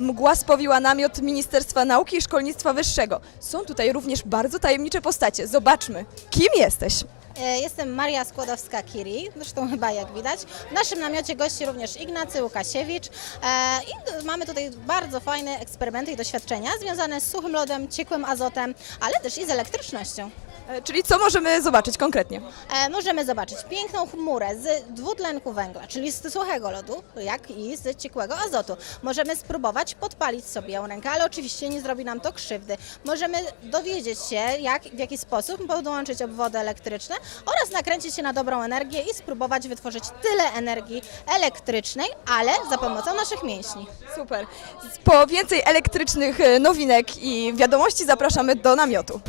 mgła spowiła namiot Ministerstwa Nauki i Szkolnictwa Wyższego. Są tutaj również bardzo tajemnicze postacie. Zobaczmy, kim jesteś? E, Jestem Maria Skłodowska-Kiri, zresztą chyba jak widać. W naszym namiocie gości również Ignacy Łukasiewicz e, i mamy tutaj bardzo fajne eksperymenty i doświadczenia związane z suchym lodem, ciekłym azotem, ale też i z elektrycznością. E, Czyli co możemy zobaczyć konkretnie? E, Możemy zobaczyć piękną chmurę z dwutlenku węgla, czyli z suchego lodu, jak i z ciekłego azotu. Możemy spróbować podpalić sobie ją rękę, ale oczywiście nie zrobi nam to krzywdy. Możemy dowiedzieć się, jak, w jaki sposób podłączyć obwody elektryczne oraz nakręcić się na dobrą energię i spróbować wytworzyć tyle energii elektrycznej, ale za pomocą naszych mięśni. Super. Po więcej elektrycznych e, nowinek i wiadomości zapraszamy do namiotu.